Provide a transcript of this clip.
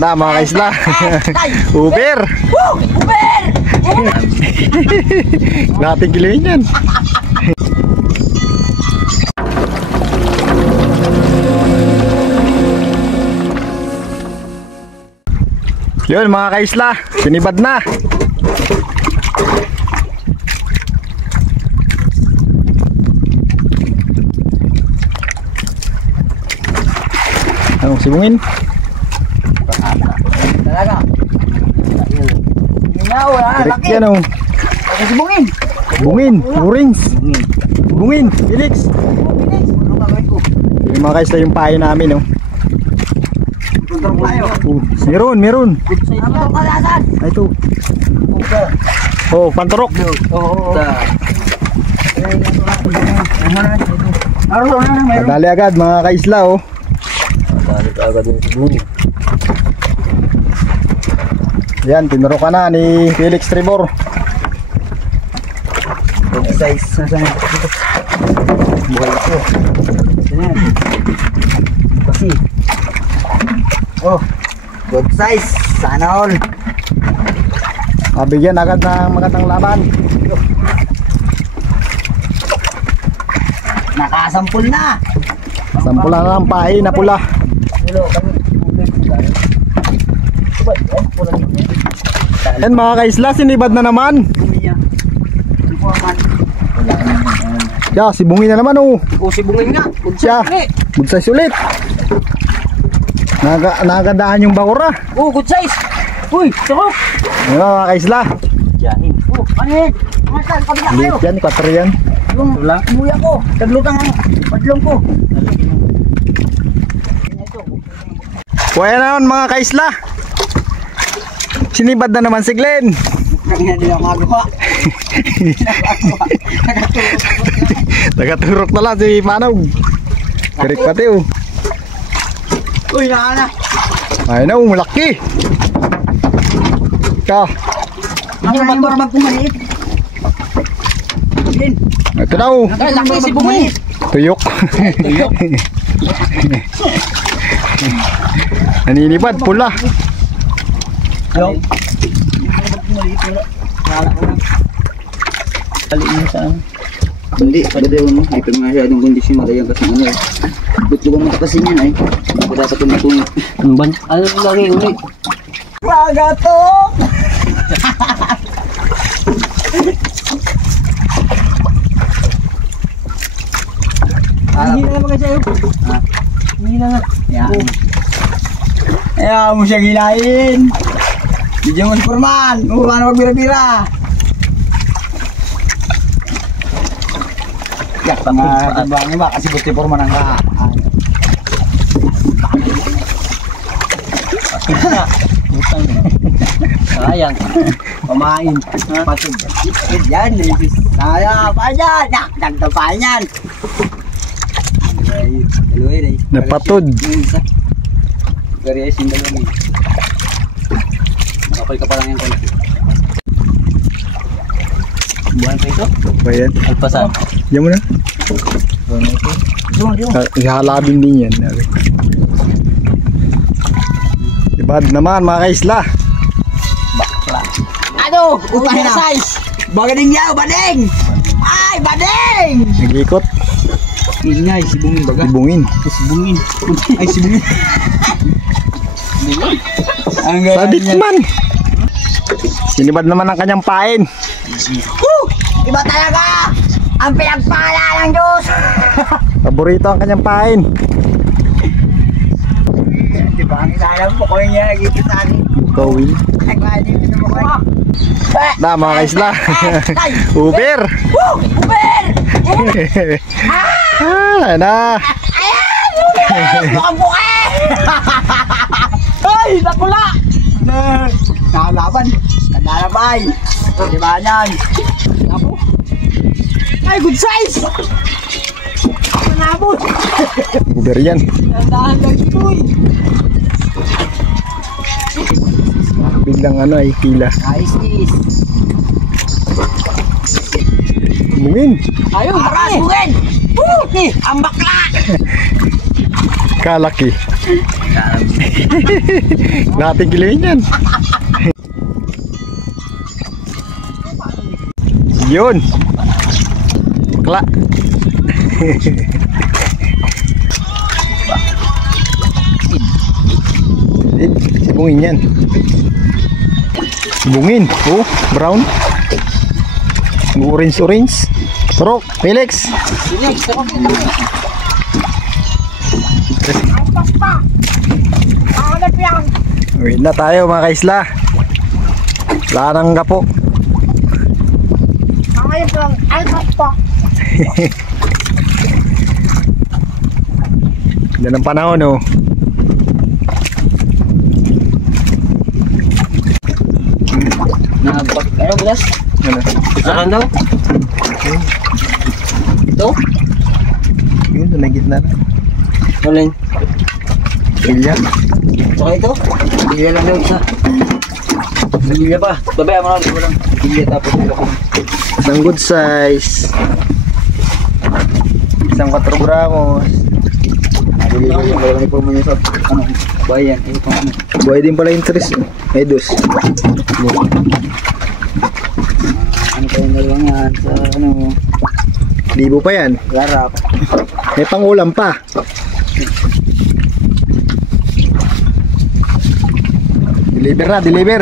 Na mga kaisla. Uber. Uber! Lating kiloin yan. Yun mga kaisla, sinibad na. Anong sibungin? Talaga. Correct yan oh. Sibungin. Bungin, orange. Bungin, Felix. Yung mga kaisla yung pahay namin oh. Meron. Ay ito. Oh, panturok. Dali agad mga kaisla oh. Yan, tinurukan na ni Felix Trevor. Size nasaan? Buhay ko. Yan. Kasi. Oh, good size. Sana all. Mabigyan agad ng magandang laban. Nakasampul na. Sampula na ang pahay na pula. Yan mga kaisla, sinibad na naman. Ya, sibungin na naman oh. Sibungin nga. Siya, good size ulit. Nagandaan yung bakura. Good size. Uy, sarap. Yan mga kaisla. Yahin. Ano yan? Masal, kabila kayo. Yan, 4 yan. Yung muya ko, taglutang ang padlong ko. Kuya naman mga kaisla. Sinibad na naman si Glenn. Hindi ako magawa. Nagaturok na lang si Manog. Kirik pati oh. Uy, nakana. Ay na, malaki. Ika. Ano yung barbag kong maliit? Ito na oh. Ay, laki si bumili. Tuyok. Naninibad, pula. Yo. Taliin sa hindi, pwede mo. Ay, pero masyadong kondisyon malayan kasi ano eh. Butlugan mo kasi yan ay. Hindi ko dapat tumatungin. Ano lagi ulit? Ragatok! Hindi na naman kasi sa'yo. Hindi na nga. Yan. Ayaw mo siya gilain. Bidyo mo si Furman. Kung paano magbira-bira. Yak, tambangin ba? Kasi buti Furman ang kaan. Sayang. Pamain. Patog. Yan. Sayang pa yan. Dagdag pa yan. Napatod. Variation na lang. Makapal ka pa lang yung konti. Buwan pa ito? Bayan. Alpasan. Diyan mo na. Buwan na ito. Ihalabin din yan. Ibad naman mga kaisla. Bakla. Ano? Upahin na. Bagading yaw, bading! Ay, bading! Nag-ikot. Ingay, sibungin baga. Sibungin. Sibungin. Ay, sibungin. Sadik man. Sinibad naman ang kanyang pain. Iba talaga! Ang pinagpala ng Diyos! Paborito ang kanyang pain. Diba ang isalang po ko niya nagigit sa akin? Bukawin. Nagmalimin mo ko. Na mga kaisla. Uber! Uber! Na. Ayan! Uber! Bukang-buke! Ay! Nakula! Nakalaban! Nandalabay! Diba yan? Napo! Ay! Good size! Nabot! Uber yan. Nandahan lang ito eh! Biglang ano ay pila. Nice is! Bungin! Ayun! Aras! Bungin! Ang bakla! Kalaki. Natin kiloin yan. Yun. Bakla. Sibungin yan. Sibungin. Oh, brown. Orange. Turok, Felix. Uwi na tayo mga kaisla. Wala nang gapo. Ganda ng panahon, oh. Ano bulas? Ano? Saan daw? Ito? Yun, sa may gitna na. Alin? Pilya. Saka ito? Bilya lang daw isa. Bilya pa. Babaya mo lang. Bilya tapos ito. Isang good size. Isang 4 gramos. Marami po mo sa ano, bayan. Ito ano. Buhay din pala interest. May dos. Ano pa yung dalawang yan sa ano, Libo pa yan. garap. May pangulam pa. Deliver na, deliver.